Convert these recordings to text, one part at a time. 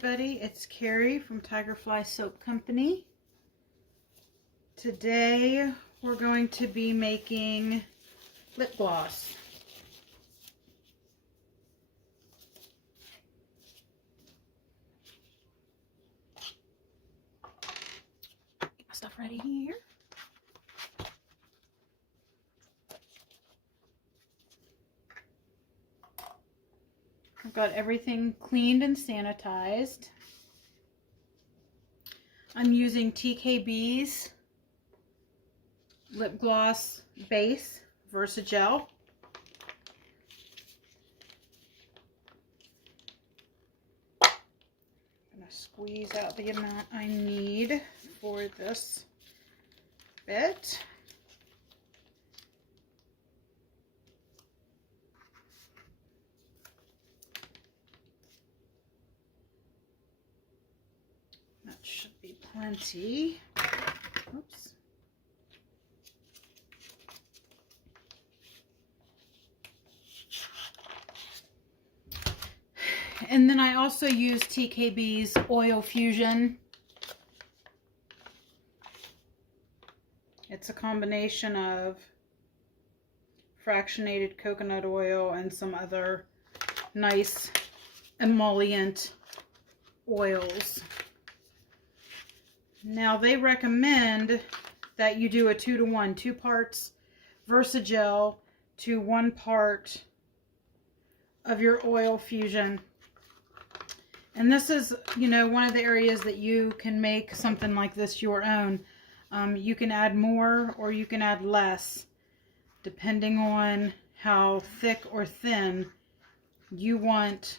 everybody, it's Carrie from Tigerfly Soap Company. Today we're going to be making lip gloss. Get my stuff ready here. I've got everything cleaned and sanitized. I'm using TKB's lip gloss base, Versagel. I'm going to squeeze out the amount I need for this bit. That should be plenty. Oops. And then I also use TKB's Oil Fusion. It's a combination of fractionated coconut oil and some other nice emollient oils. Now they recommend that you do a 2-to-1, 2 parts Versagel to 1 part of your Oil Fusion. And this is, one of the areas that you can make something like this your own. You can add more or you can add less, depending on how thick or thin you want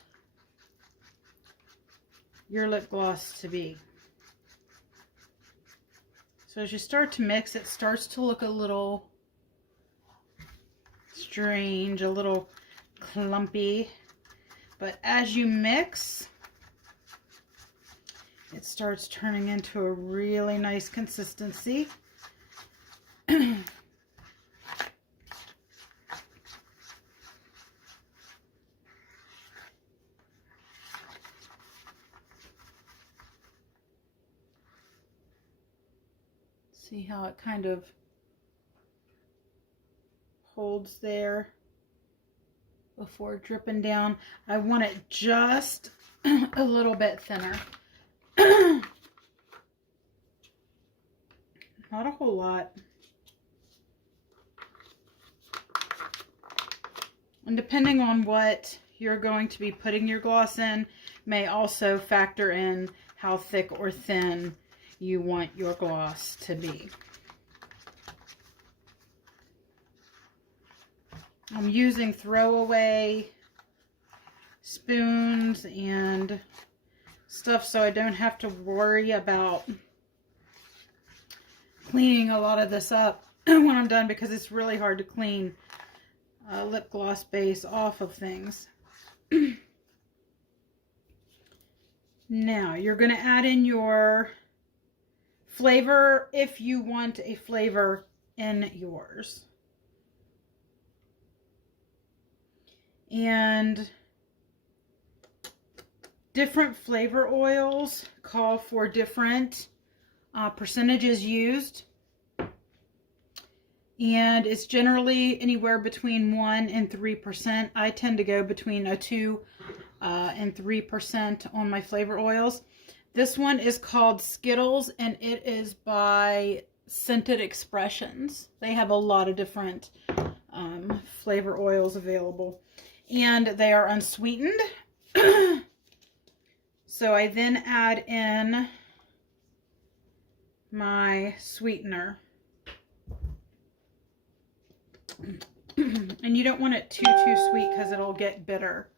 your lip gloss to be. So as you start to mix, it starts to look a little strange, a little clumpy. But as you mix, it starts turning into a really nice consistency. See how it kind of holds there before dripping down. I want it just a little bit thinner. Not a whole lot. And depending on what you're going to be putting your gloss in, may also factor in how thick or thin you want your gloss to be. I'm using throwaway spoons and stuff so I don't have to worry about cleaning a lot of this up when I'm done, because it's really hard to clean lip gloss base off of things. Now you're going to add in your flavor if you want a flavor in yours. And different flavor oils call for different percentages used. And it's generally anywhere between 1 and 3%. I tend to go between a 2 and 3% on my flavor oils. This one is called Skittles, and it is by Scented Expressions. They have a lot of different flavor oils available, and they are unsweetened. So I then add in my sweetener. And you don't want it too sweet because it'll get bitter.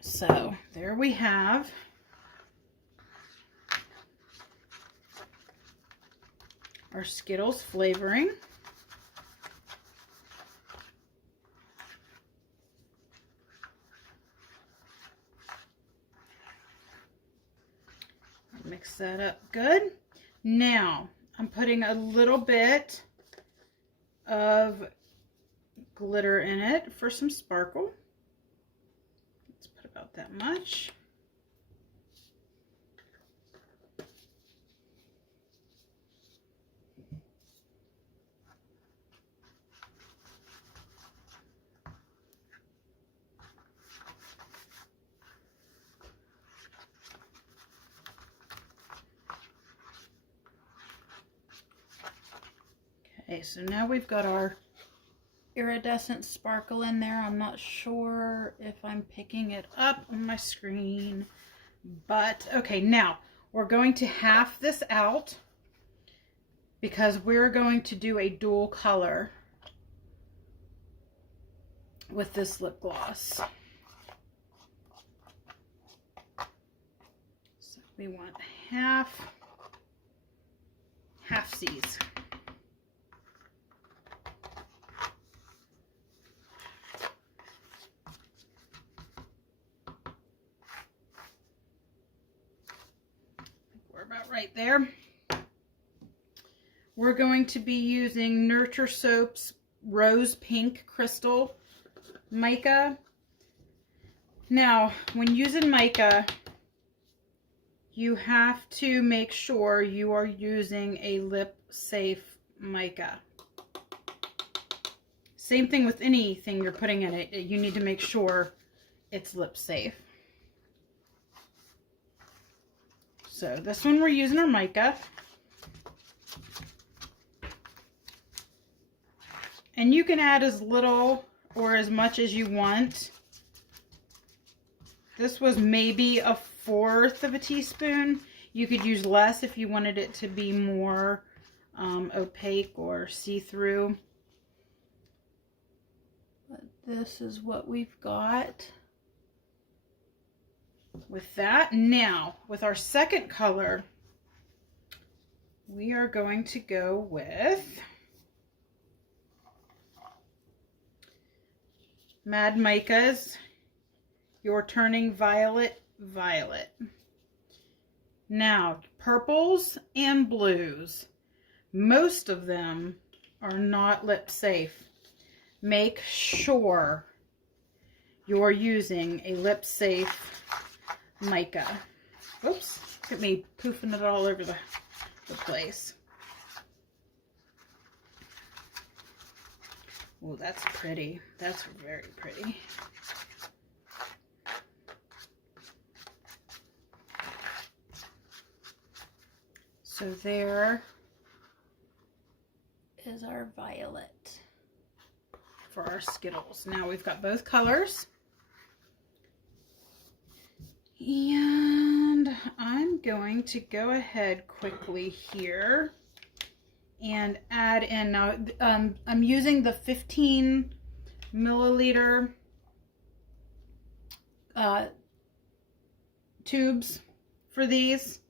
So there we have our Skittles flavoring. Mix that up good. Now I'm putting a little bit of glitter in it for some sparkle. Let's put about that much. Okay, so now we've got our iridescent sparkle in there. I'm not sure if I'm picking it up on my screen, but okay, now we're going to half this out because we're going to do a dual color with this lip gloss. So we want halfsies. We're about right there. We're going to be using Nurture Soap's Rose Pink Crystal mica. Now, when using mica, you have to make sure you are using a lip safe mica. Same thing with anything you're putting in it. You need to make sure it's lip safe. So this one we're using our mica. And you can add as little or as much as you want. This was maybe 1/4 of a teaspoon. You could use less if you wanted it to be more opaque or see-through. But this is what we've got with that. Now, with our second color, we are going to go with Mad Mica's You're Turning Violet Violet. Now, purples and blues, most of them are not lip safe. Make sure you're using a lip safe mica. Oops, look at me poofing it all over the place. Oh, that's pretty. That's very pretty. So there is our violet for our Skittles. Now we've got both colors. And I'm going to go ahead quickly here and add in, now I'm using the 15 milliliter tubes for these.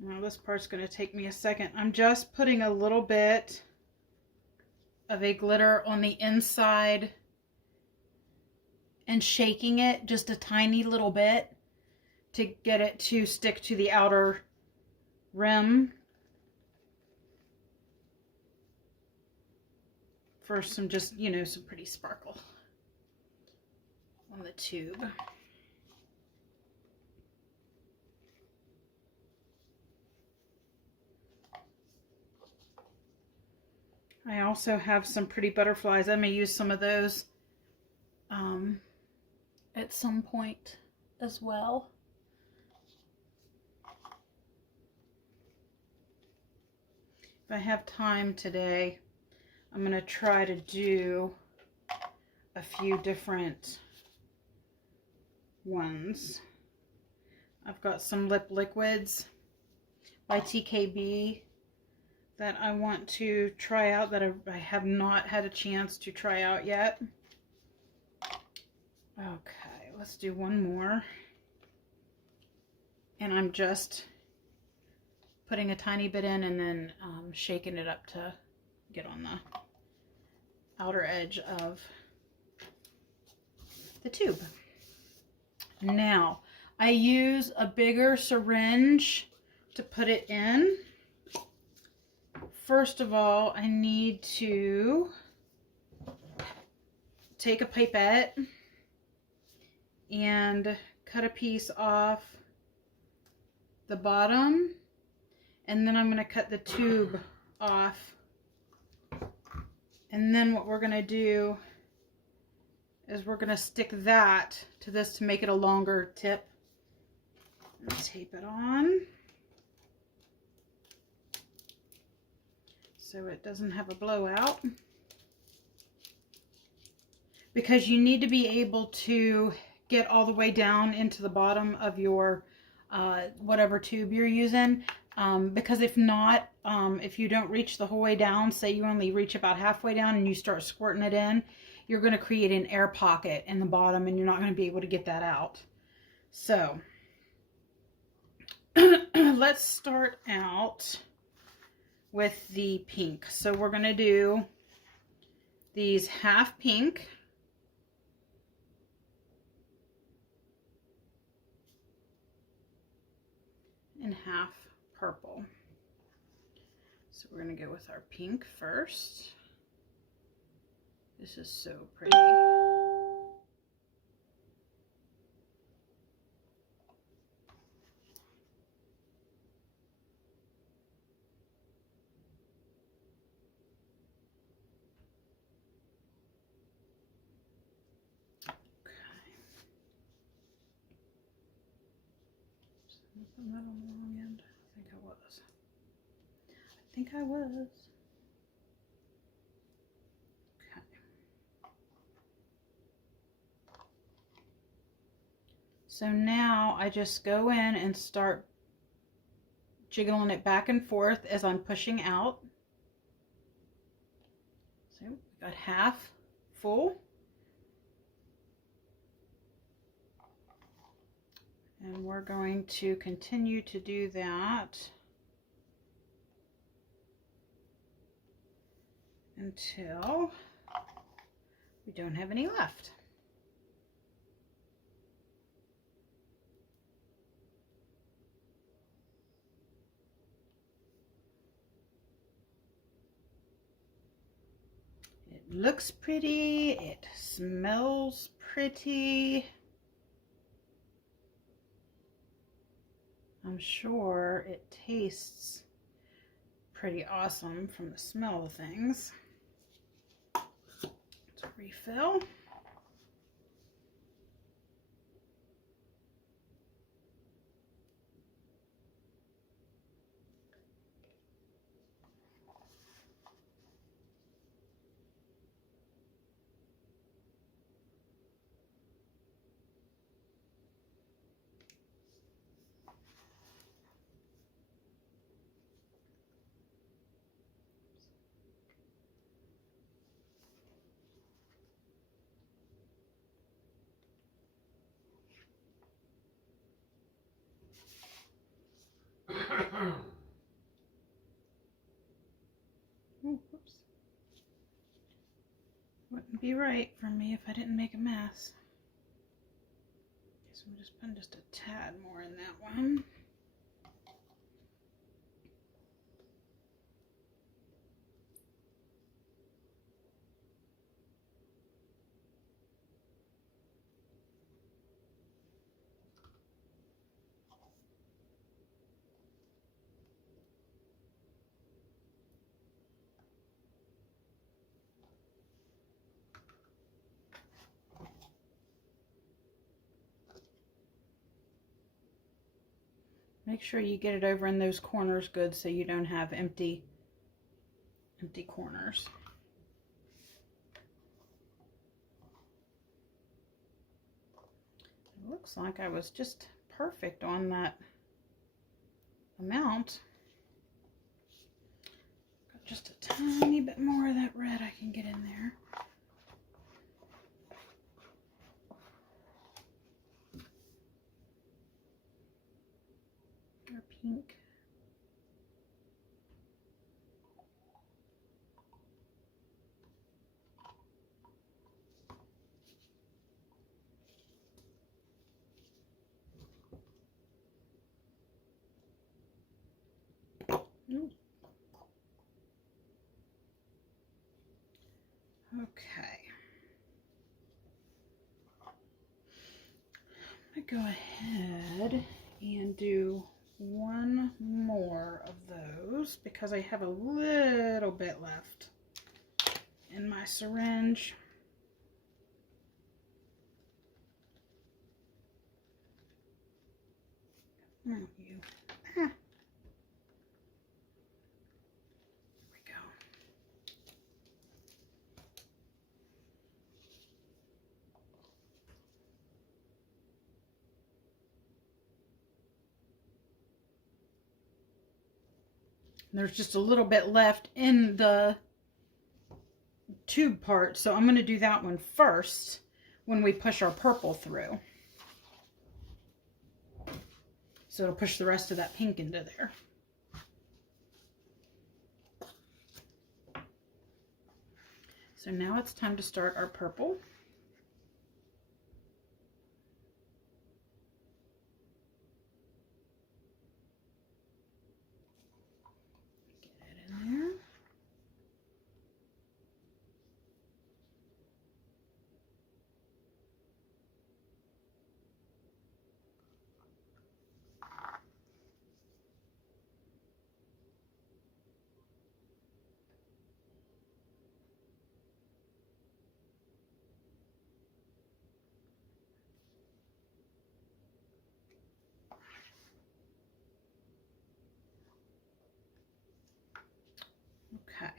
Now this part's going to take me a second. I'm just putting a little bit of a glitter on the inside and shaking it just a tiny little bit to get it to stick to the outer rim for some, just, you know, some pretty sparkle on the tube. I also have some pretty butterflies. I may use some of those at some point as well. If I have time today, I'm going to try to do a few different ones. I've got some lip liquids by TKB that I want to try out that I have not had a chance to try out yet. Okay, let's do one more. And I'm just putting a tiny bit in and then shaking it up to get on the outer edge of the tube. Now, I use a bigger syringe to put it in. First of all, I need to take a pipette and cut a piece off the bottom, and then I'm going to cut the tube off. And then what we're going to do is we're going to stick that to this to make it a longer tip. And tape it on. so it doesn't have a blowout. Because you need to be able to get all the way down into the bottom of your whatever tube you're using. Because if not, if you don't reach the whole way down, say you only reach about halfway down and you start squirting it in, you're going to create an air pocket in the bottom and you're not going to be able to get that out. So let's start out with the pink. So we're going to do these half pink. And half purple. So we're going to go with our pink first. This is so pretty. Put that on the wrong end. I think I was. Okay. So now I just go in and start jiggling it back and forth as I'm pushing out. So we got half full. And we're going to continue to do that until we don't have any left. It looks pretty, it smells pretty. I'm sure it tastes pretty awesome from the smell of things. Let's refill. Oh, whoops. Wouldn't be right for me if I didn't make a mess. So I'm just putting just a tad more in that one. Make sure you get it over in those corners good so you don't have empty corners. It looks like I was just perfect on that amount. Got just a tiny bit more of that red I can get in there. Or pink. Okay. I'm going to go ahead and do one more of those because I have a little bit left in my syringe. Oh, you. Ah. There we go. There's just a little bit left in the tube part, so I'm going to do that one first when we push our purple through. So it'll push the rest of that pink into there. So now it's time to start our purple. Get it in there. Okay.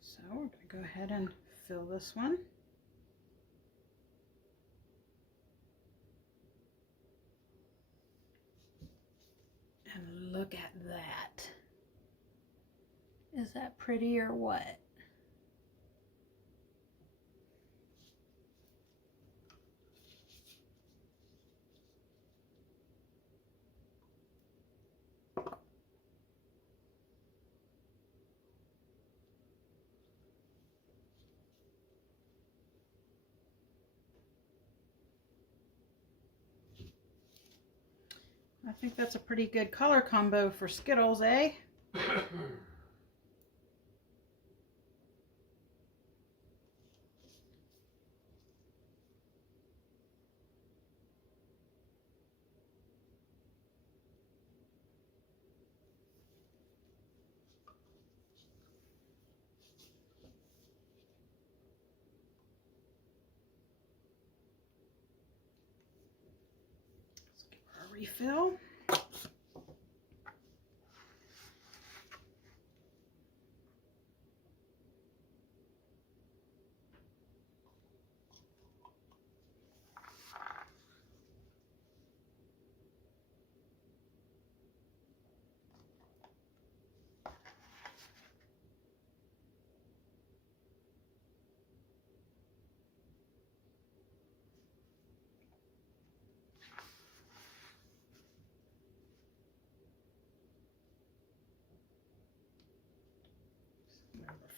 So we're going to go ahead and fill this one. And look at that. Is that pretty or what? I think that's a pretty good color combo for Skittles, eh? Let's give her a refill.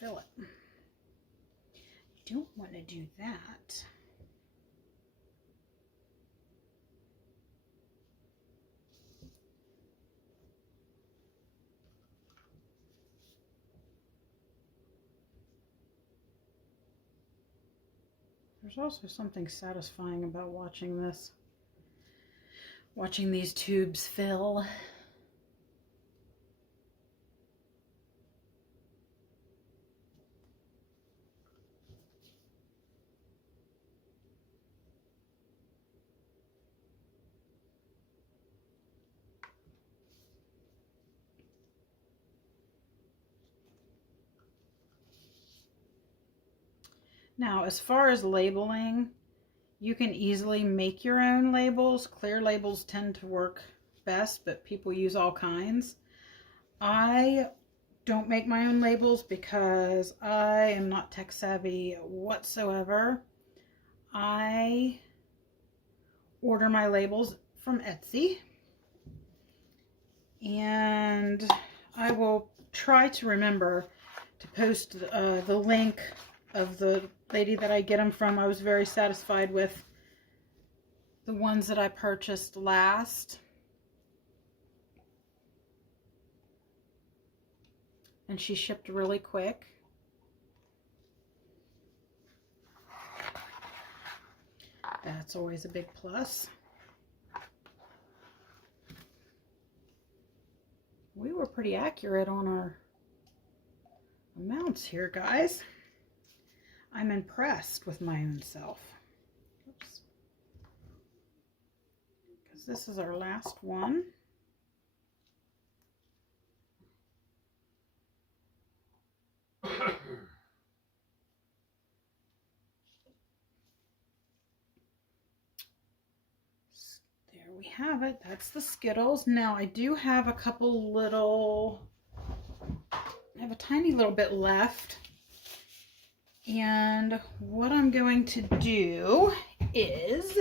Fill it. You don't want to do that. There's also something satisfying about watching this. Watching these tubes fill. Now, as far as labeling, you can easily make your own labels. Clear labels tend to work best, but people use all kinds. I don't make my own labels because I am not tech savvy whatsoever. I order my labels from Etsy, and I will try to remember to post the link of the lady that I get them from. I was very satisfied with the ones that I purchased last. And she shipped really quick. That's always a big plus. We were pretty accurate on our amounts here, guys. I'm impressed with my own self. Oops. Because this is our last one. have it. That's the Skittles. Now I do have a couple little, I have a tiny little bit left. And what I'm going to do is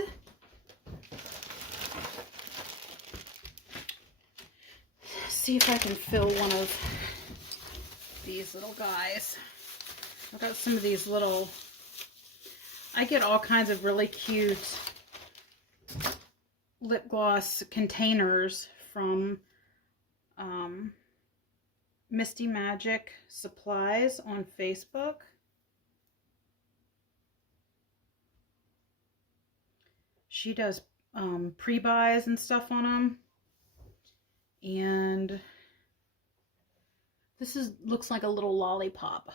see if I can fill one of these little guys. I've got some of these little, I get all kinds of really cute lip gloss containers from Misty Magic Supplies on Facebook. She does pre-buys and stuff on them. And this looks like a little lollipop.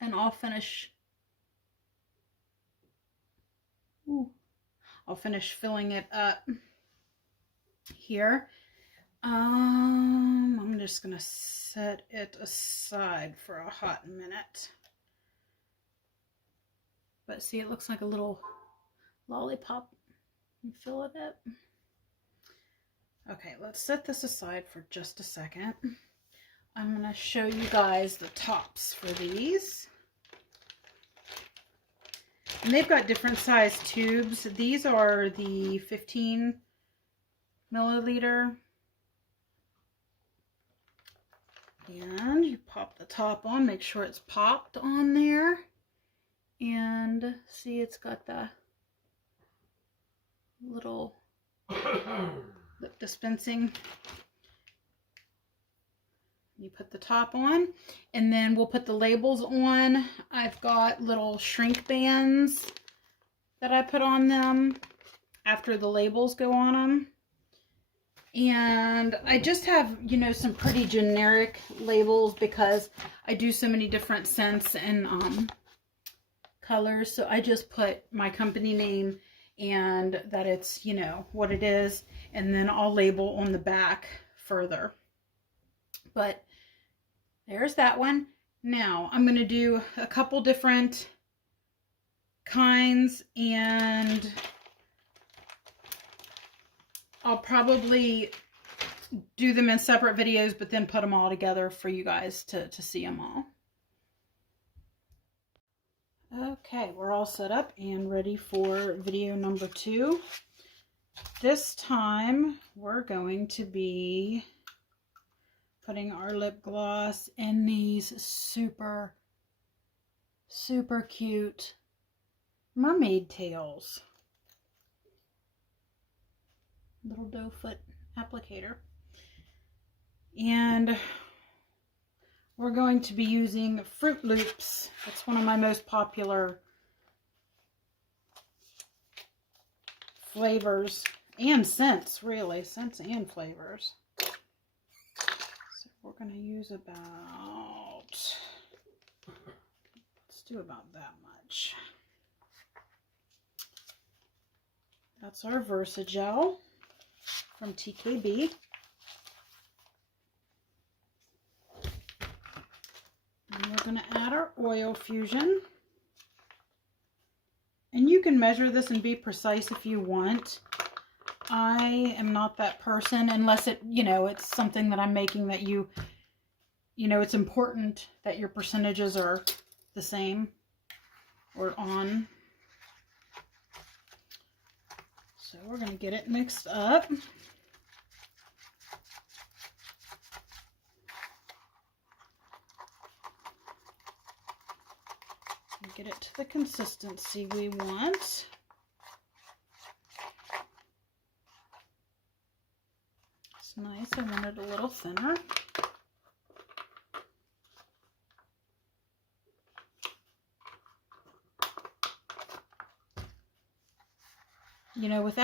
And I'll finish filling it up here. I'm just gonna set it aside for a hot minute. But see, it looks like a little lollipop. You fill it up. Okay, let's set this aside for just a second. I'm gonna show you guys the tops for these. And they've got different size tubes. These are the 15 milliliter. And you pop the top on, make sure it's popped on there. And see, it's got the little lip dispensing. You put the top on, and then we'll put the labels on. I've got little shrink bands that I put on them after the labels go on them. And I just have, you know, some pretty generic labels because I do so many different scents and colors. So I just put my company name and that it's, you know, what it is. And then I'll label on the back further. But there's that one. Now I'm going to do a couple different kinds, and I'll probably do them in separate videos, but then put them all together for you guys to see them all. Okay, we're all set up and ready for video number 2. This time we're going to be putting our lip gloss in these super, super cute mermaid tails. Little doe foot applicator. And we're going to be using Fruit Loops. It's one of my most popular flavors and scents, really. Scents and flavors. So we're going to use about, let's do about that much. That's our Versagel from TKB. And we're going to add our oil fusion. And you can measure this and be precise if you want. I am not that person unless it, you know, it's something that I'm making that you know, it's important that your percentages are the same or on. So we're going to get it mixed up. Get it to the consistency we want. It's nice. I want it a little thinner. You know, with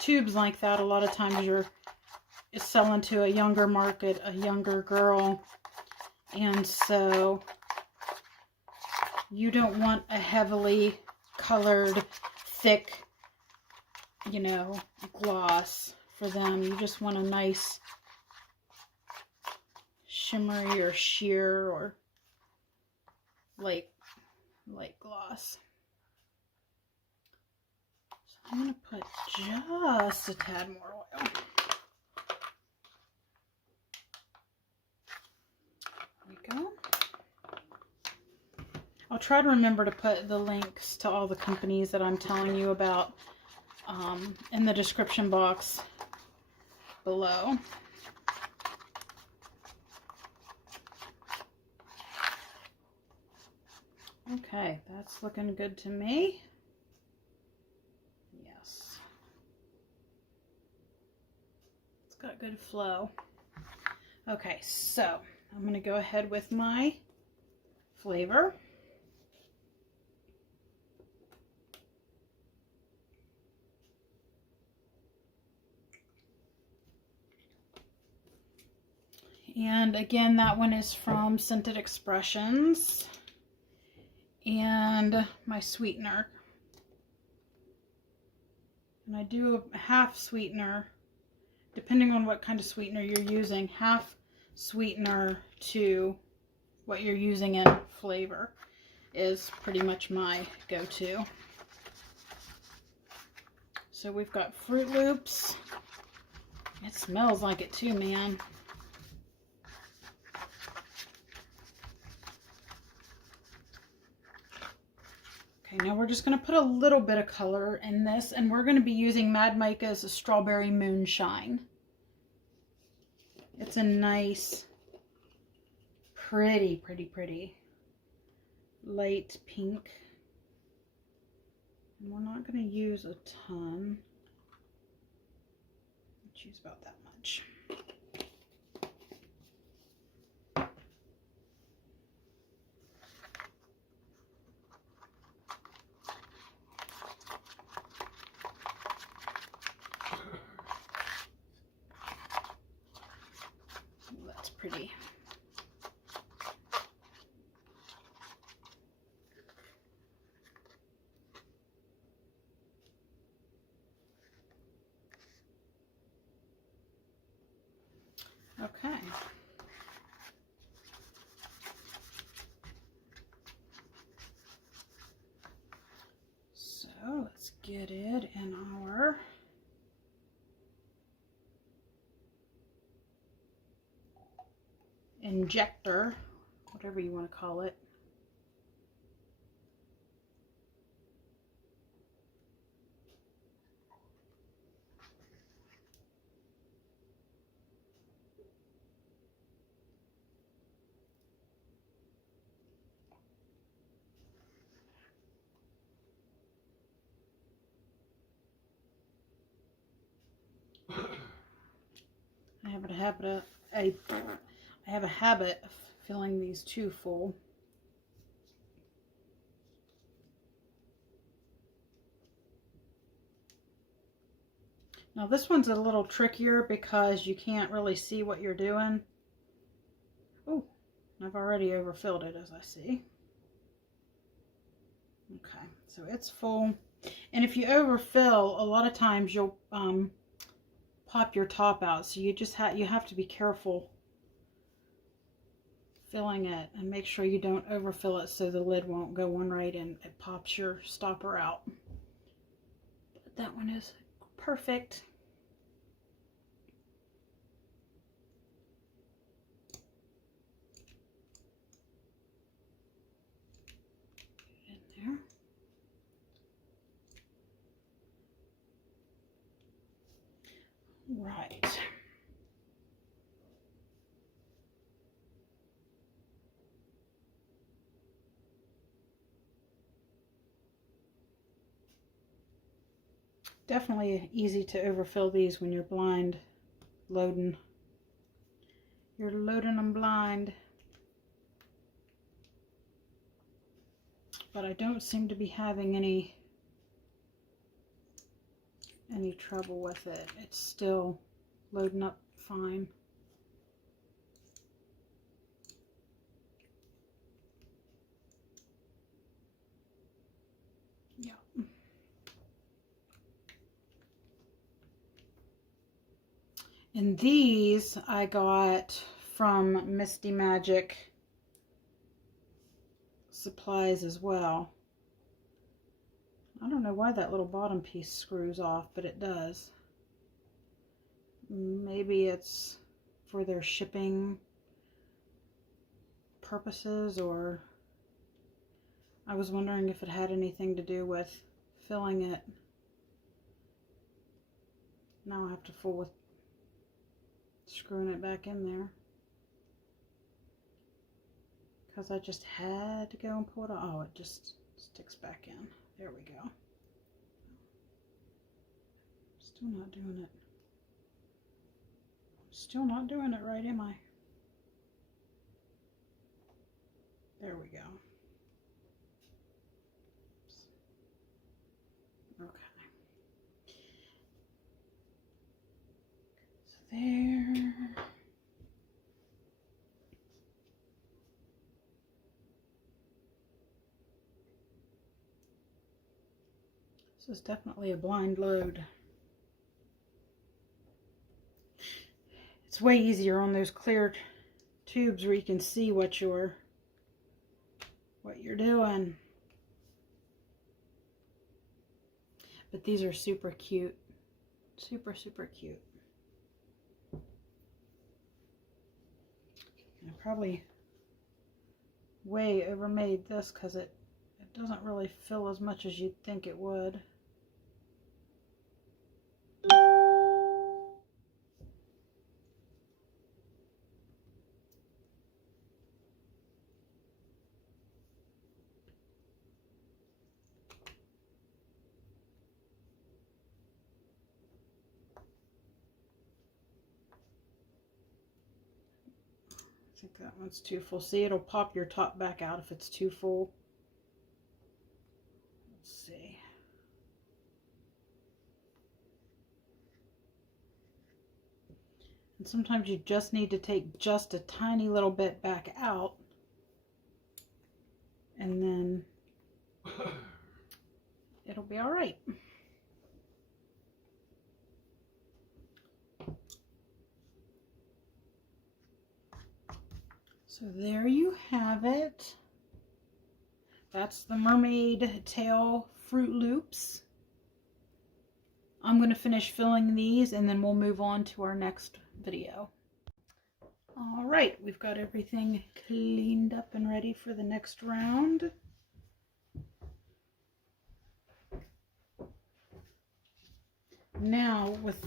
tubes like that, a lot of times you're selling to a younger market, a younger girl, and so you don't want a heavily colored, thick, you know, gloss for them. You just want a nice shimmery or sheer or light gloss. So I'm going to put just a tad more oil. There we go. I'll try to remember to put the links to all the companies that I'm telling you about in the description box below. Okay, that's looking good to me. Yes. It's got good flow. Okay, so I'm going to go ahead with my flavor. And again, that one is from Scented Expressions. And my sweetener. And I do a half sweetener, depending on what kind of sweetener you're using, half sweetener to what you're using in flavor is pretty much my go-to. So we've got Fruit Loops. It smells like it too, man. Okay, now we're just going to put a little bit of color in this, and we're going to be using Mad Mica's Strawberry Moonshine. It's a nice, pretty light pink. And we're not going to use a ton. Let's use about that much. Pretty. Okay. So let's get it in our injector, whatever you want to call it. I have a habit of filling these too full. Now this one's a little trickier because you can't really see what you're doing. Oh, I've already overfilled it, as I see. Okay, so it's full. And if you overfill, a lot of times you'll pop your top out. So you just have to be careful filling it and make sure you don't overfill it so the lid won't go on right and it pops your stopper out. But that one is perfect. Put it in there. Right. Definitely easy to overfill these when you're blind loading. You're loading them blind. But I don't seem to be having any trouble with it. It's still loading up fine. Yeah. And these I got from Misty Magic Supplies as well. I don't know why that little bottom piece screws off, but it does. Maybe it's for their shipping purposes, or I was wondering if it had anything to do with filling it. Now I have to fool with screwing it back in there, because I just had to go and pull it out. Oh, it just sticks back in. There we go. Still not doing it. Still not doing it right, am I? There we go. Okay. So there. This is definitely a blind load. It's way easier on those clear tubes where you can see what you're doing. But these are super cute. Super, super cute. I probably way overmade this because it doesn't really fill as much as you'd think it would. I think that one's too full. See, it'll pop your top back out if it's too full. Let's see. And sometimes you just need to take just a tiny little bit back out, and then it'll be all right. So there you have it. That's the mermaid tail Fruit Loops. I'm going to finish filling these and then we'll move on to our next video. All right, we've got everything cleaned up and ready for the next round. Now with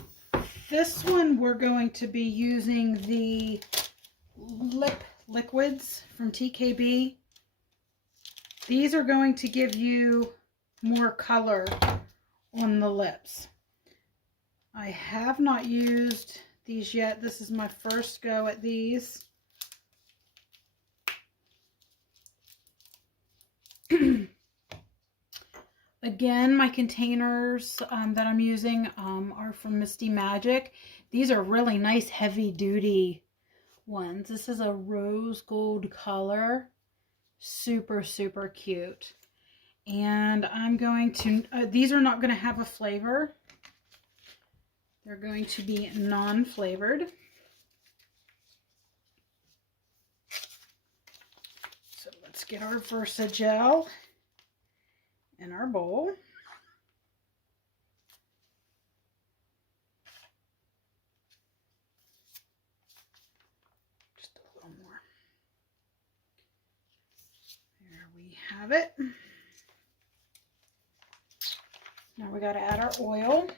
this one, we're going to be using the lip liquids from TKB. These are going to give you more color on the lips. I have not used these yet. This is my first go at these. Again, my containers that I'm using are from Misty Magic. These are really nice heavy duty ones. This is a rose gold color. Super, super cute. And I'm going to, these are not going to have a flavor. They're going to be non-flavored. So let's get our Versa gel in our bowl. Just a little more. There we have it. Now we got to add our oil.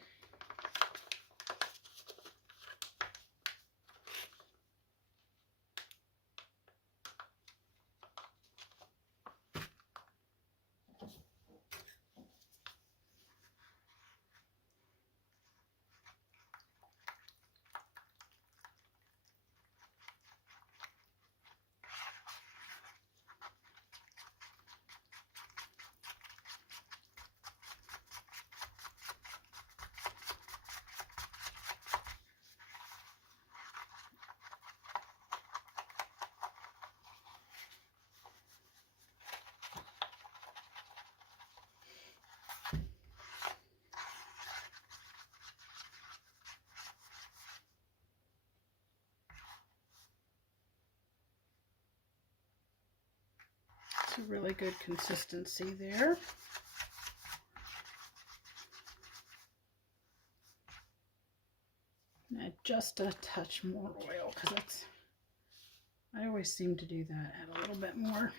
It's a really good consistency there. Add just a touch more oil because I always seem to do that. Add a little bit more.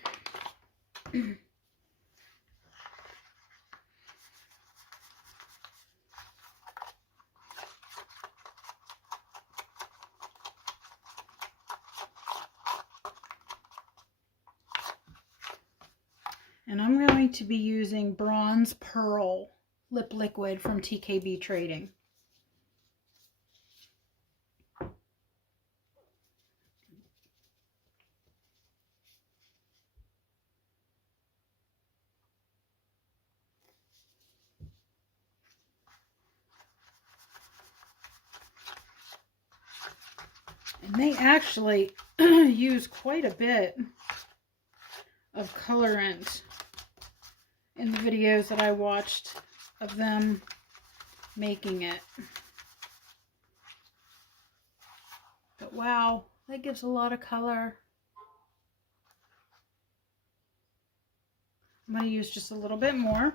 And I'm going to be using Bronze Pearl Lip Liquid from TKB Trading. And they actually use quite a bit of colorant in the videos that I watched of them making it. But wow, that gives a lot of color. I'm going to use just a little bit more.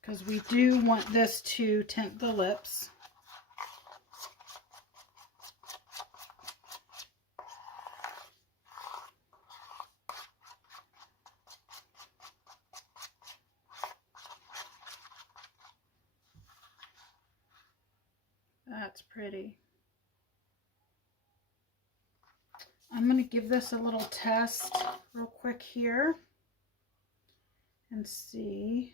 Because we do want this to tint the lips. That's pretty. I'm going to give this a little test real quick here and see.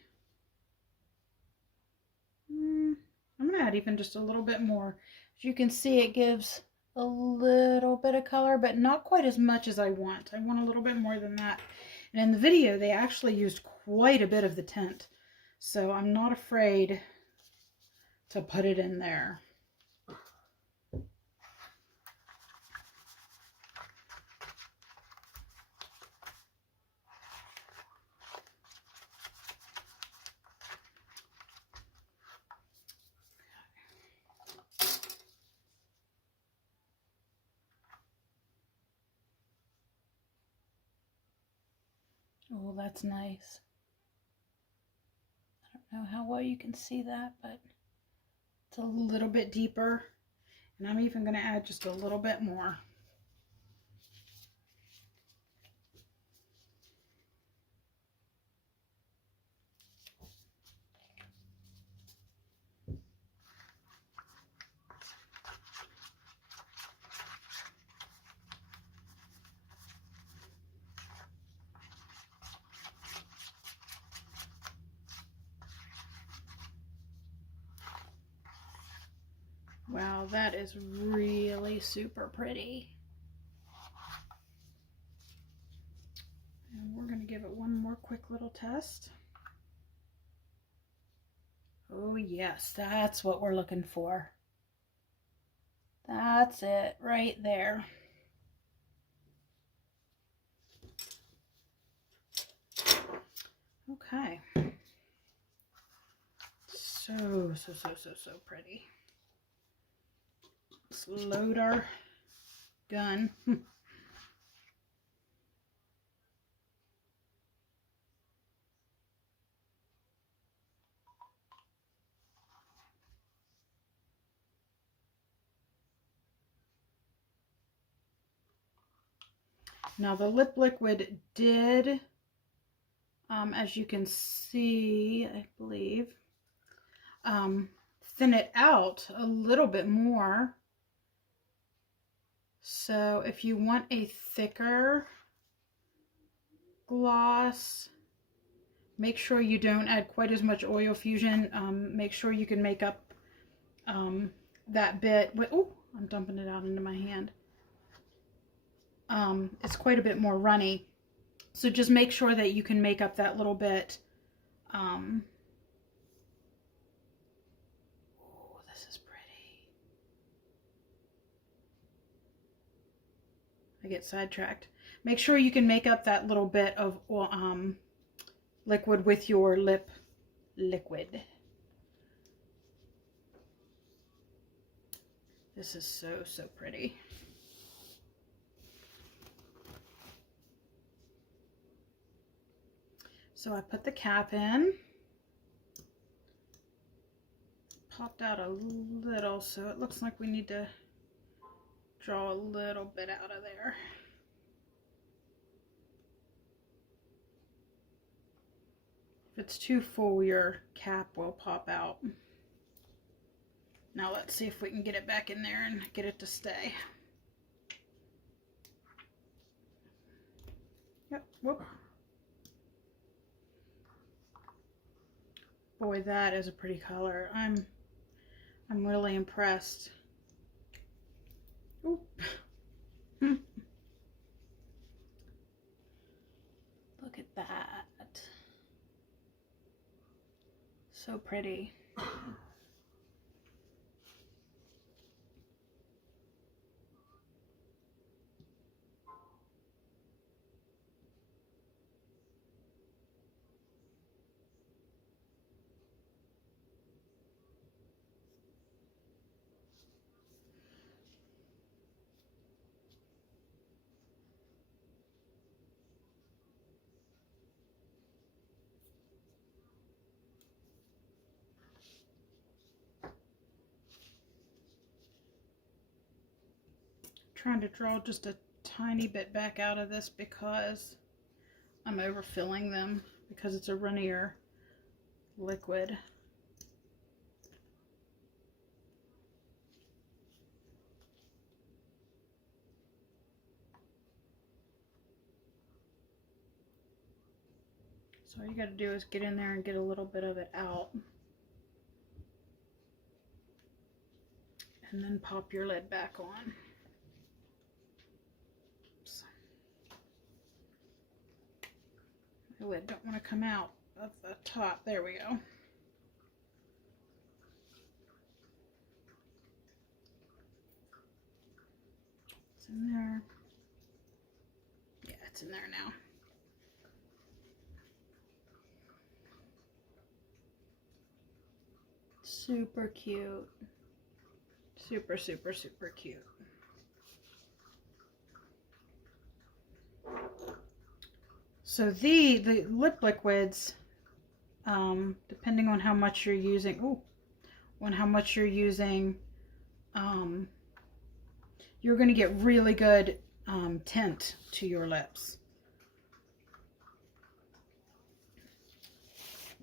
I'm going to add even just a little bit more. As you can see, it gives a little bit of color, but not quite as much as I want. I want a little bit more than that. And in the video, they actually used quite a bit of the tint. So I'm not afraid to put it in there. Oh, that's nice. I don't know how well you can see that, but it's a little bit deeper. And I'm even going to add just a little bit more. Wow, that is really super pretty. And we're going to give it one more quick little test. Oh yes, that's what we're looking for. That's it right there. Okay. So pretty. Let's load our gun. Now the lip liquid did, as you can see, I believe, thin it out a little bit more. So if you want a thicker gloss, make sure you don't add quite as much oil fusion. Make sure you can make up that bit. Oh, I'm dumping it out into my hand. It's quite a bit more runny. So just make sure that you can make up that little bit. Oh, this is pretty. I get sidetracked. Make sure you can make up that little bit of liquid with your lip liquid. This is so pretty. So I put the cap in, popped out a little, so it looks like we need to draw a little bit out of there. If it's too full, your cap will pop out. Now let's see if we can get it back in there and get it to stay. Yep, whoop. Boy, that is a pretty color. I'm really impressed. Oop. Look at that. So pretty. Trying to draw just a tiny bit back out of this because I'm overfilling them because it's a runnier liquid. So all you got to do is get in there and get a little bit of it out. And then pop your lid back on. The lid don't want to come out of the top. There we go. It's in there. Yeah, it's in there now. Super cute. Super, super, super cute. So the lip liquids, depending on how much you're using, you're going to get really good tint to your lips.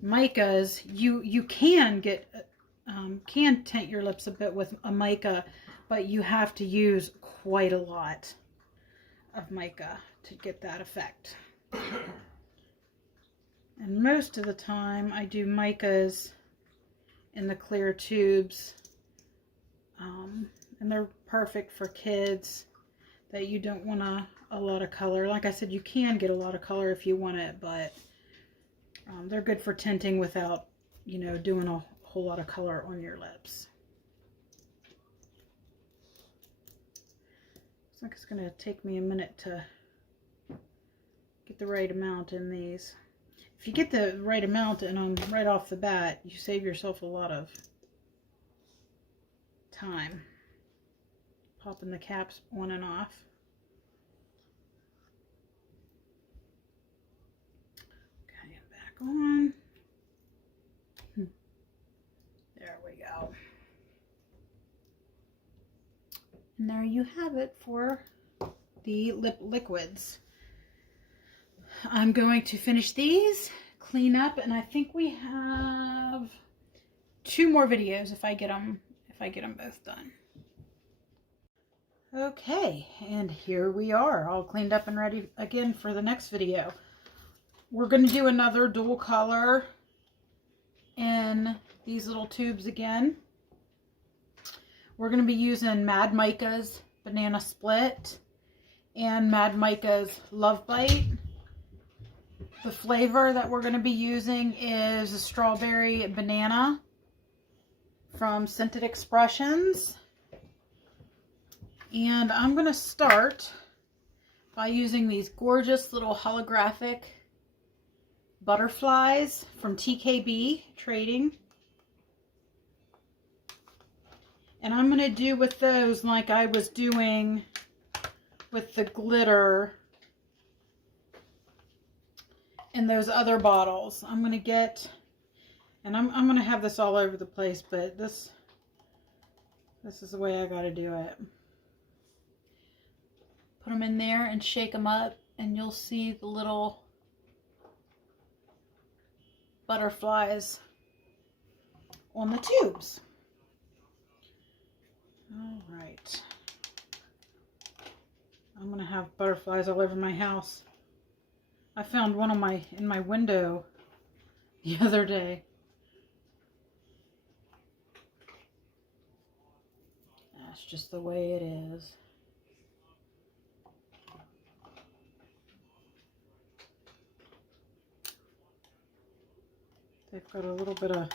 Micas, you can get can tint your lips a bit with a mica, but you have to use quite a lot of mica to get that effect. And most of the time I do micas in the clear tubes, and they're perfect for kids that you don't want a lot of color. Like I said, you can get a lot of color if you want it, but they're good for tinting without, you know, doing a whole lot of color on your lips. Looks like it's going to take me a minute to get the right amount in these. If you get the right amount in them right off the bat, you save yourself a lot of time popping the caps on and off. Okay, back on. There we go. And there you have it for the lip liquids. I'm going to finish these, clean up, and I think we have 2 more videos if I get them both done. Okay, and here we are, all cleaned up and ready again for the next video. We're going to do another dual color in these little tubes again. We're going to be using Mad Mica's Banana Split and Mad Mica's Love Bite. The flavor that we're going to be using is a strawberry banana from Scented Expressions. And I'm going to start by using these gorgeous little holographic butterflies from TKB Trading. And I'm going to do with those like I was doing with the glitter in those other bottles. I'm going to get, and I'm going to have this all over the place, but this is the way I got to do it. Put them in there and shake them up, and you'll see the little butterflies on the tubes. All right. I'm going to have butterflies all over my house. I found one in my window the other day. That's just the way it is. They've got a little bit of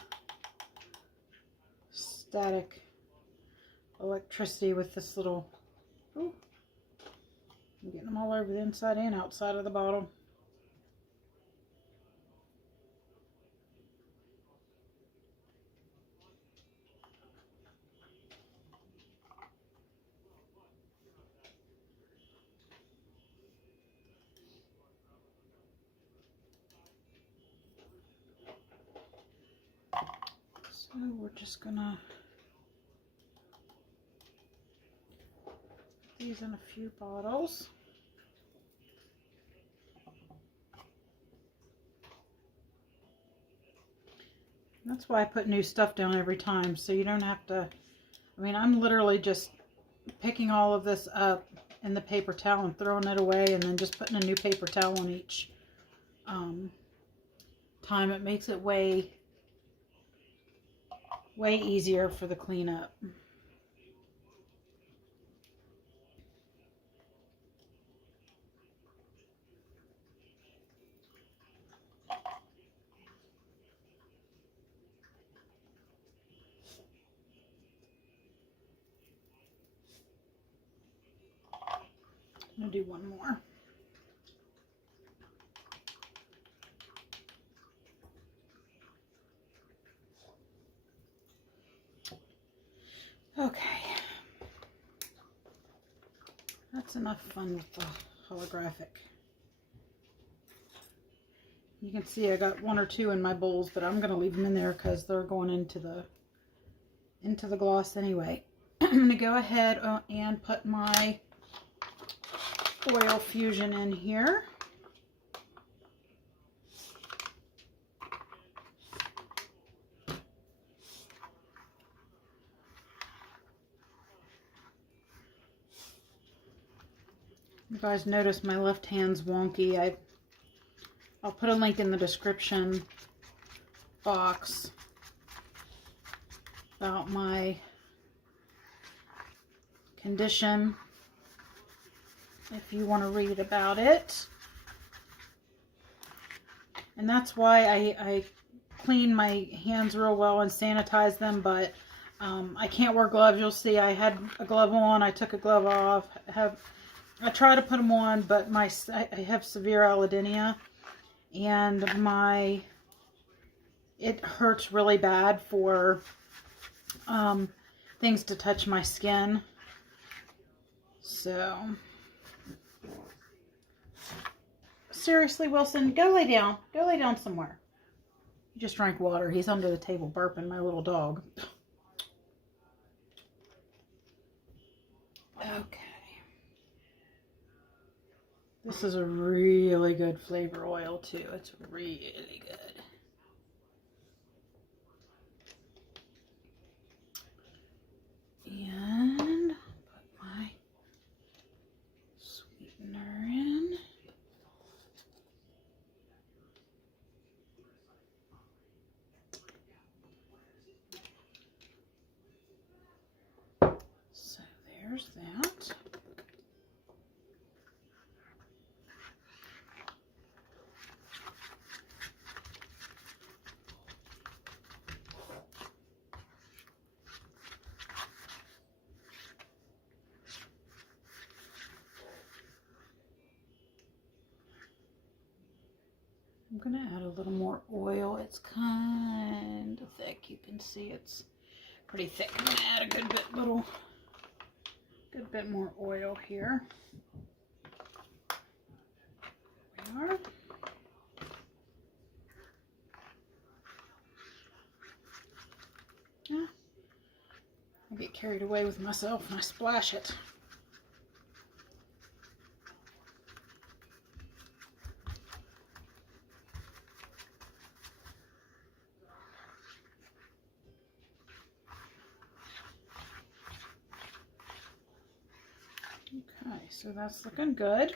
static electricity with this little, ooh, I'm getting them all over the inside and outside of the bottle. So we're just gonna put these in a few bottles. That's why I put new stuff down every time, so you don't have to, I mean, I'm literally just picking all of this up in the paper towel and throwing it away, and then just putting a new paper towel on each time. It makes it way easier for the cleanup. I'm going to do one more. Okay. That's enough fun with the holographic. You can see I got one or two in my bowls, but I'm going to leave them in there because they're going into the gloss anyway. I'm going to go ahead and put my oil fusion in here. You guys notice my left hand's wonky. I'll put a link in the description box about my condition if you want to read about it. And that's why I clean my hands real well and sanitize them, but I can't wear gloves. You'll see I had a glove on, I took a glove off. I try to put them on, but I have severe allodynia, and it hurts really bad for things to touch my skin. So seriously, Wilson, go lay down. Go lay down somewhere. He just drank water. He's under the table burping, my little dog. Okay. This is a really good flavor oil too. It's really good. And put my sweetener in. So there's that. I'm going to add a little more oil. It's kind of thick. You can see it's pretty thick. I'm going to add a good bit more oil here. There we are. I get carried away with myself and I splash it. Okay, so that's looking good.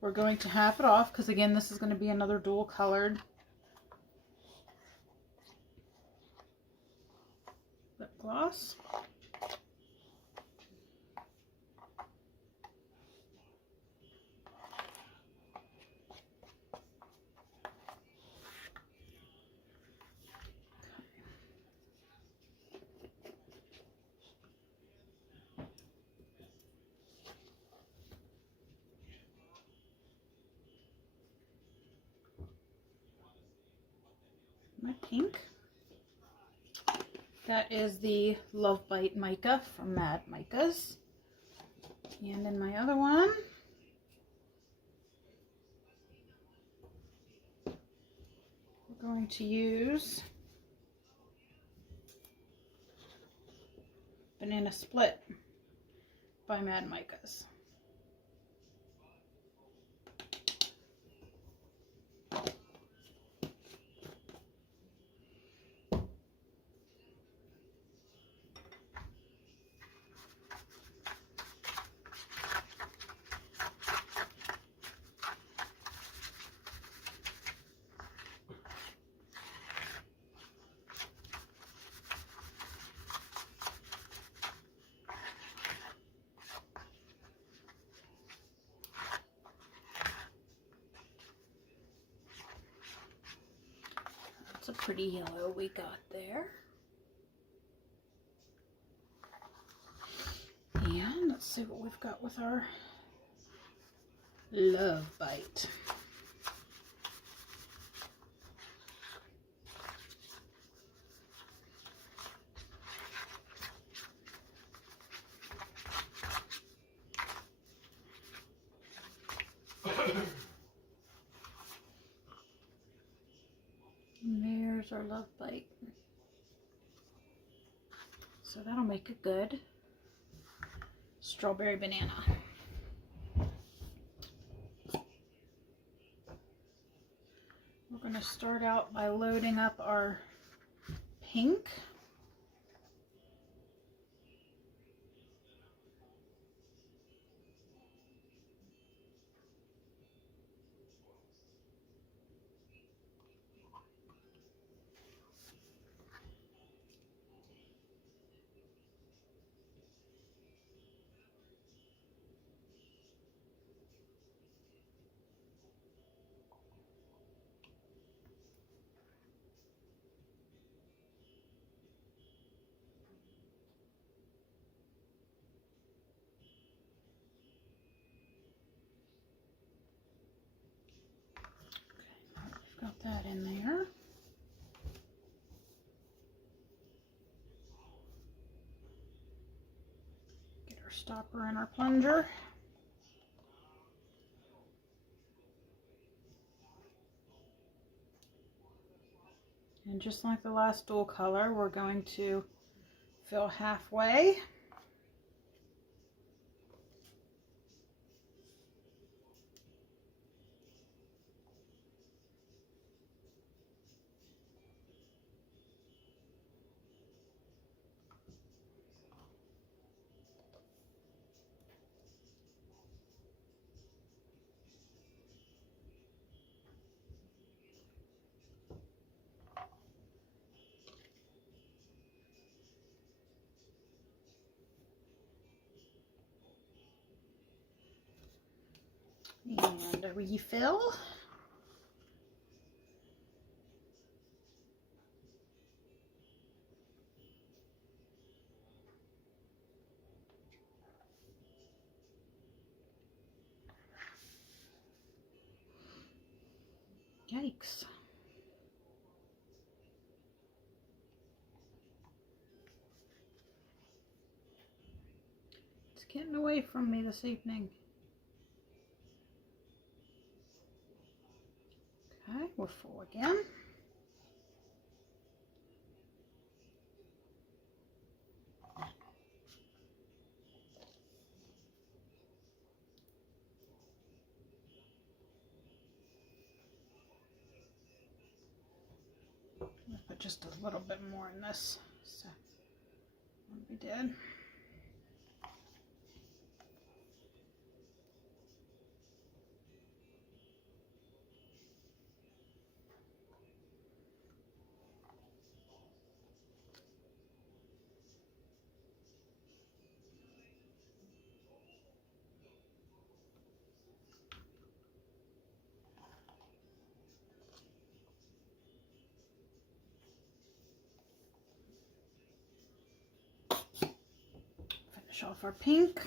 We're going to half it off because again, this is going to be another dual colored lip gloss. My pink. That is the Love Bite mica from Mad Micas. And in my other one, we're going to use Banana Split by Mad Micas. That's a pretty yellow we got there. And let's see what we've got with our Love Bite. And there's our Love Bite. So that'll make a good strawberry banana. We're going to start out by loading up our pink. Got that in there. Get our stopper and our plunger. And just like the last dual color, we're going to fill halfway. And a refill. Yikes. It's getting away from me this evening. Okay, we're full again. put just a little bit more in this. So what we did. Finish off our pink.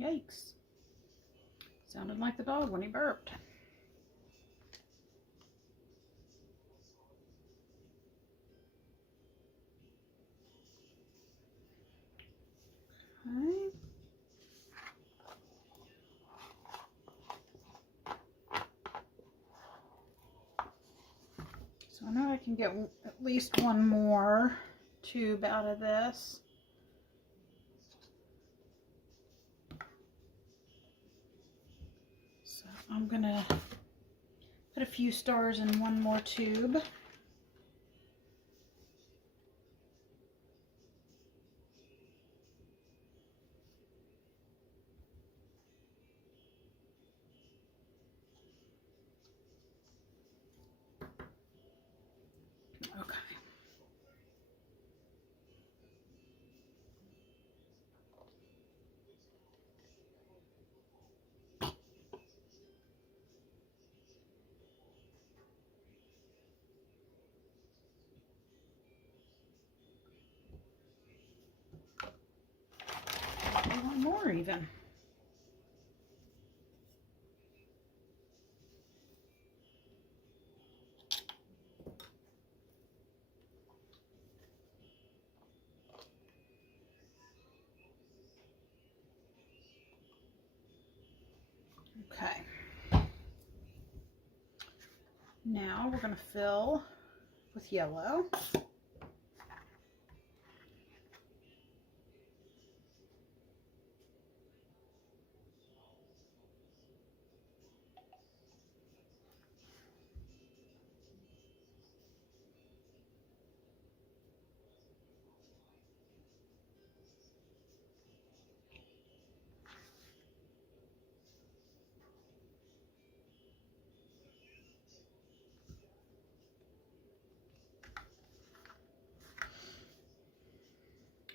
Yikes. Sounded like the dog when he burped. Okay. So I know I can get at least one more tube out of this. So I'm gonna put a few stars in one more tube. Okay. One more even. Okay. Now we're going to fill with yellow.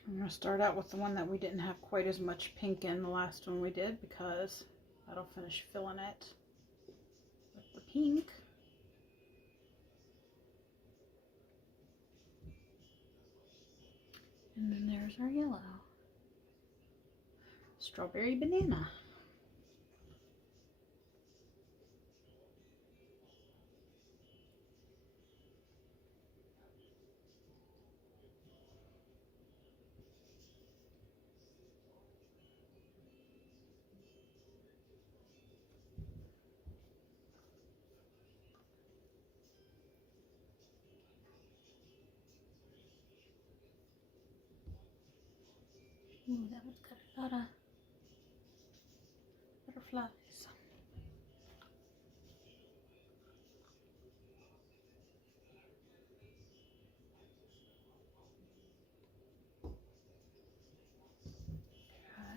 I'm going to start out with the one that we didn't have quite as much pink in the last one we did, because that'll finish filling it with the pink. And then there's our yellow. Strawberry banana. Ooh, that one's got a lot of butterflies.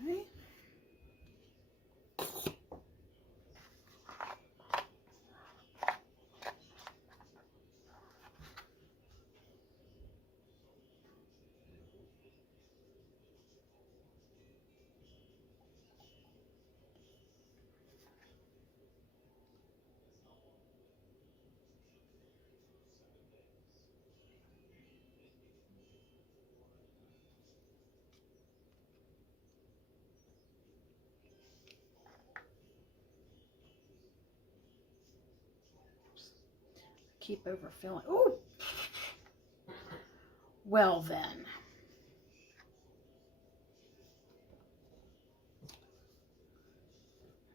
Okay. keep overfilling. Ooh! Well then.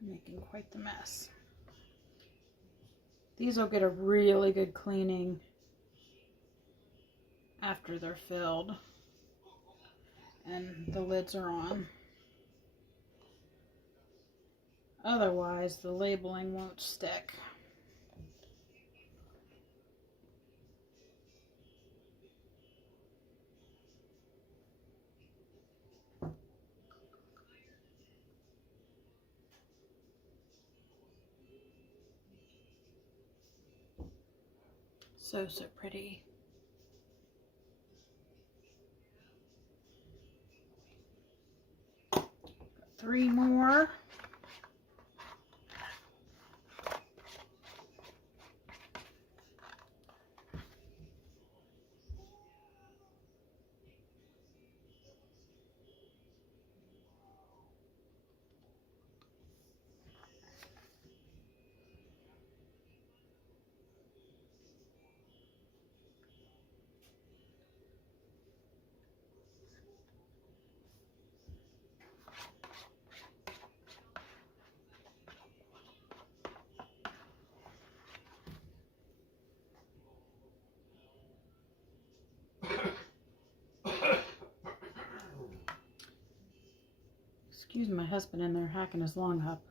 I'm making quite the mess. These will get a really good cleaning after they're filled and the lids are on. Otherwise, the labeling won't stick. So, so pretty. Got 3 more. Excuse my husband in there hacking his lung up.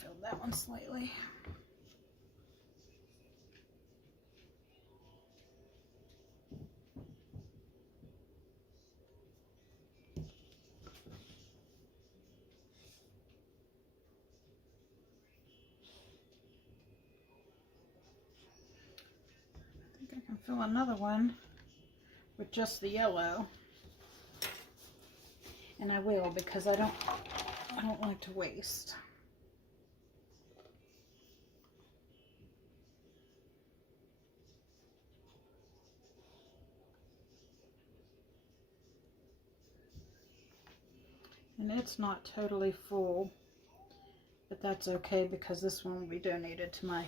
Filled that one slightly. I can fill another one with just the yellow, and I will because I don't like to waste. And it's not totally full, but that's okay because this one will be donated to my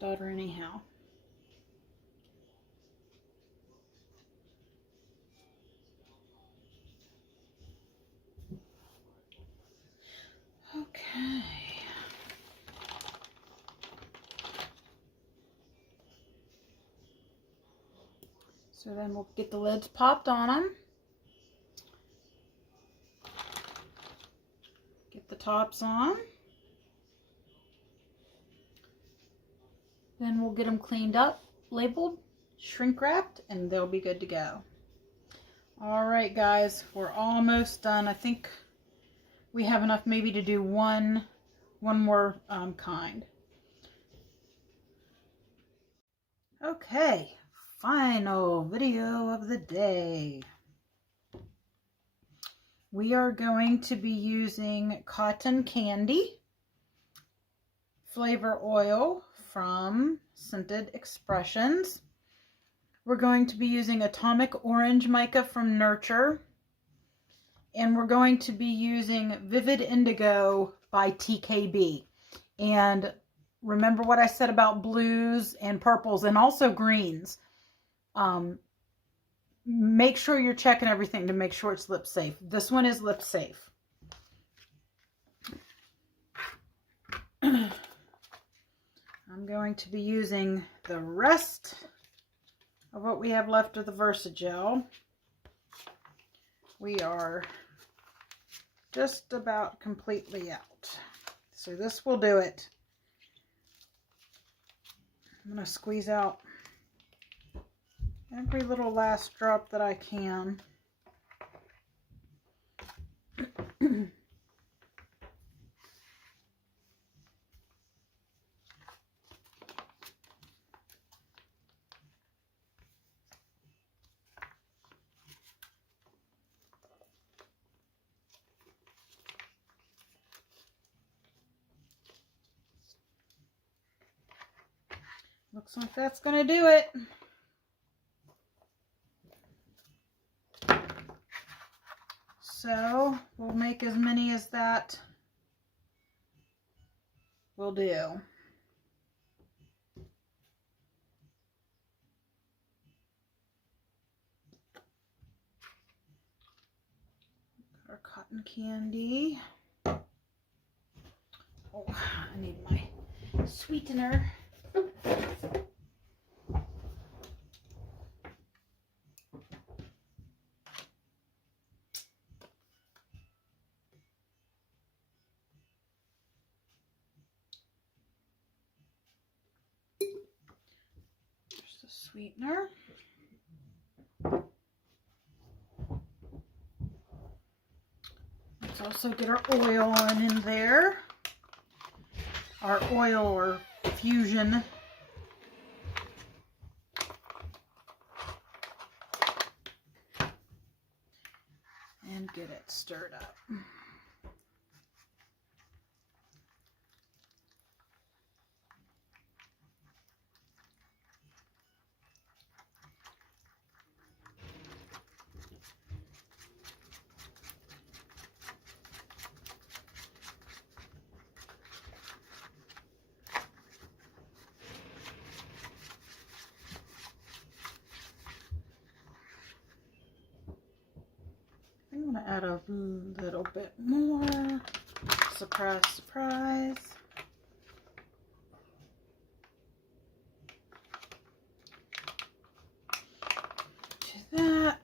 daughter anyhow. Okay. So then we'll get the lids popped on them. Get the tops on. Then we'll get them cleaned up, labeled, shrink wrapped, and they'll be good to go. All right, guys, we're almost done. I think we have enough maybe to do one more kind. Okay, final video of the day. We are going to be using cotton candy flavor oil from Scented Expressions. We're going to be using Atomic Orange Mica from Nurture. And we're going to be using Vivid Indigo by TKB. And remember what I said about blues and purples and also greens. Make sure you're checking everything to make sure it's lip safe. This one is lip safe. I'm going to be using the rest of what we have left of the Versagel. We are just about completely out. So this will do it. I'm going to squeeze out every little last drop that I can. Looks like that's going to do it. So we'll make as many as that will do. Our cotton candy. Oh, I need my sweetener. There's the sweetener. Let's also get our oil on in there. Our oil or fusion. And get it stirred up. I'm going to add a little bit more. Surprise, surprise. To that.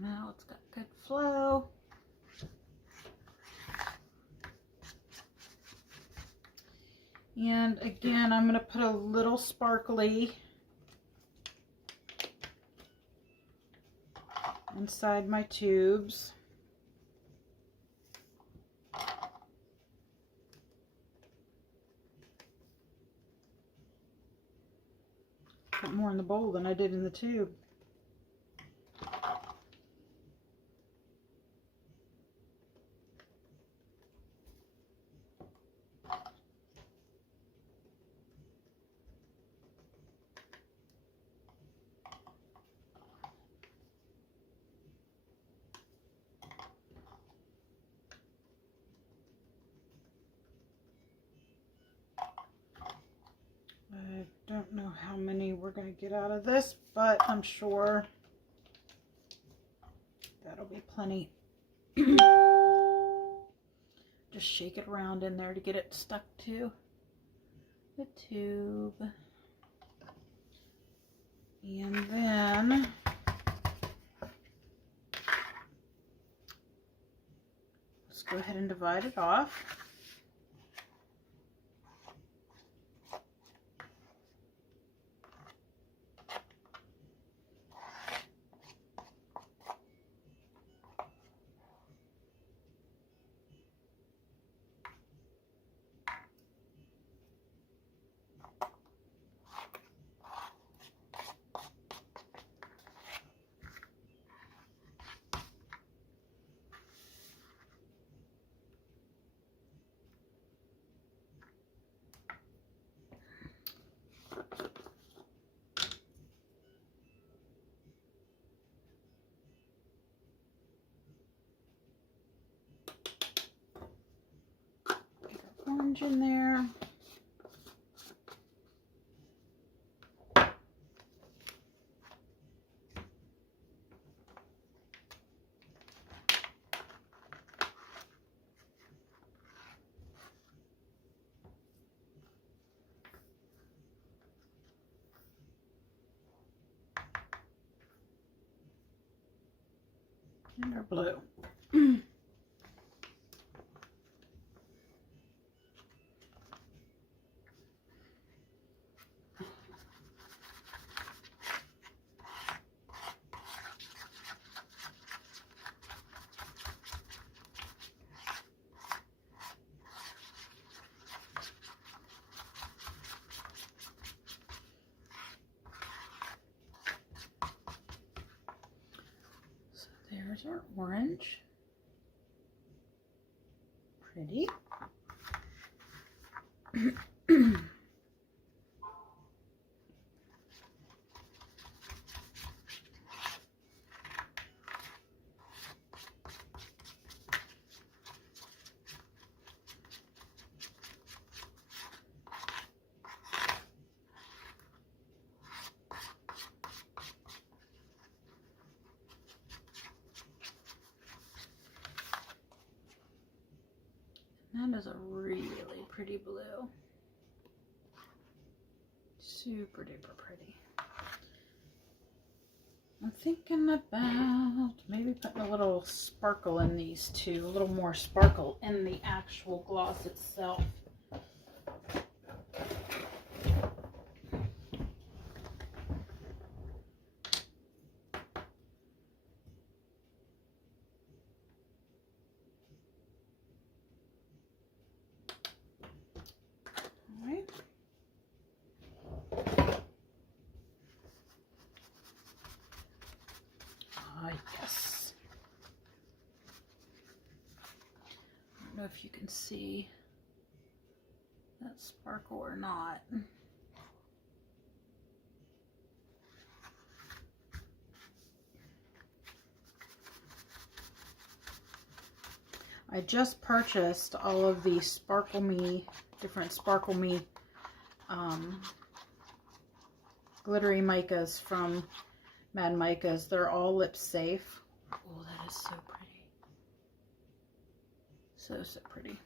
Now it's got good flow. And again, I'm going to put a little sparkly inside my tubes. Put more in the bowl than I did in the tube. I don't know how many we're going to get out of this, but I'm sure that'll be plenty. Just shake it around in there to get it stuck to the tube. And then let's go ahead and divide it off. Orange in there. And our blue. There's our orange. Pretty. That is a really pretty blue. Super duper pretty. I'm thinking about maybe putting a little sparkle in these two, a little more sparkle in the actual gloss itself. Yes. I don't know if you can see that sparkle or not. I just purchased all of the Sparkle Me, different Sparkle Me glittery micas from Mad Micas. They're all lip safe. Oh, that is so pretty. So, so pretty.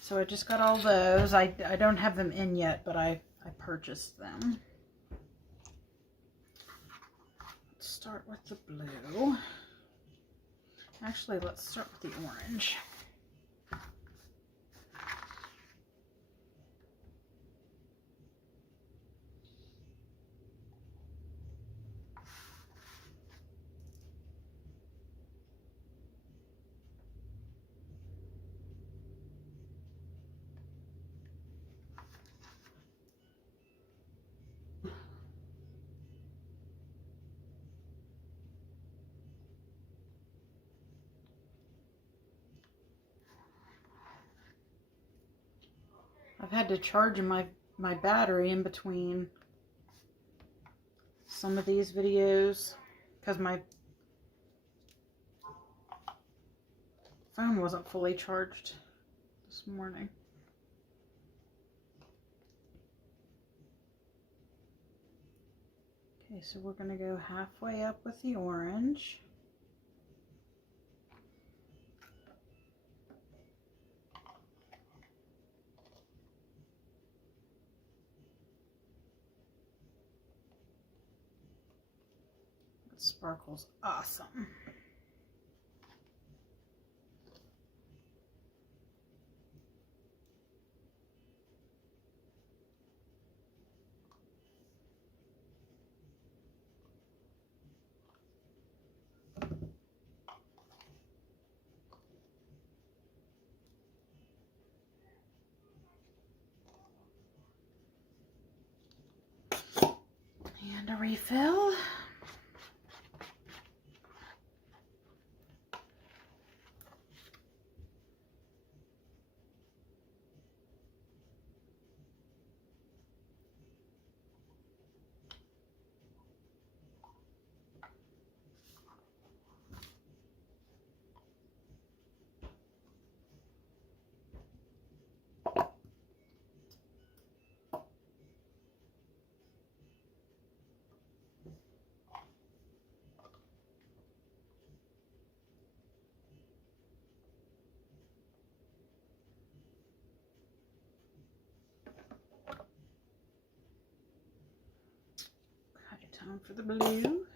So I just got all those. I don't have them in yet, but I purchased them. Let's start with the blue. Actually, let's start with the orange. I've had to charge my battery in between some of these videos because my phone wasn't fully charged this morning. Okay, so we're going to go halfway up with the orange. It sparkles awesome. And a refill. Time for the blue.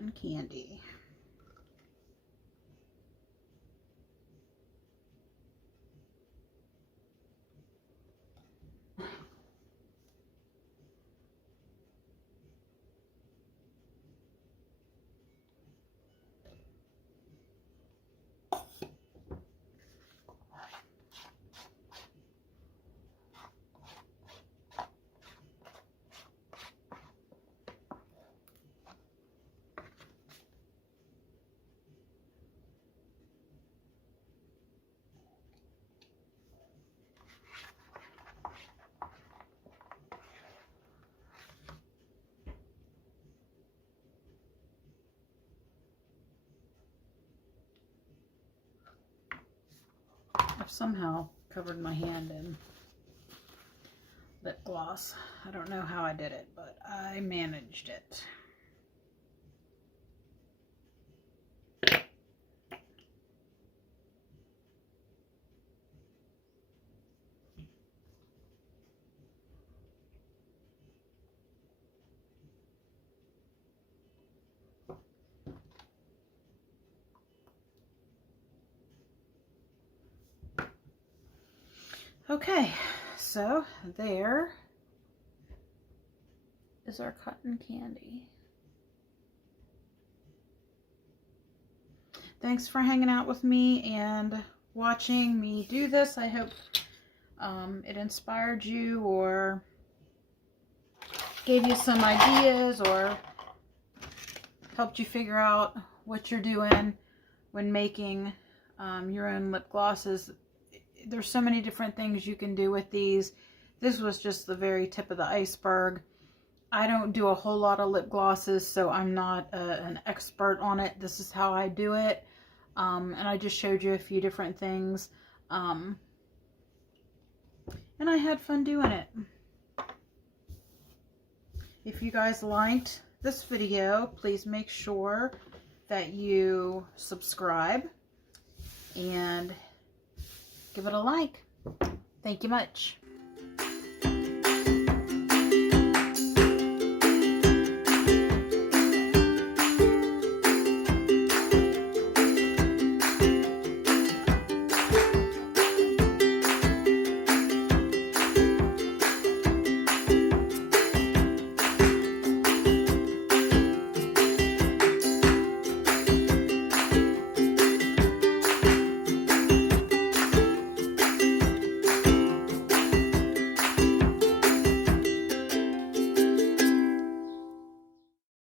cotton candy. I've somehow covered my hand in lip gloss. I don't know how I did it, but I managed it. Okay, so there is our cotton candy. Thanks for hanging out with me and watching me do this. I hope it inspired you or gave you some ideas or helped you figure out what you're doing when making your own lip glosses. There's so many different things you can do with these. This was just the very tip of the iceberg. I don't do a whole lot of lip glosses, so I'm not an expert on it. This is how I do it. And I just showed you a few different things. And I had fun doing it. If you guys liked this video, please make sure that you subscribe and give it a like. Thank you much.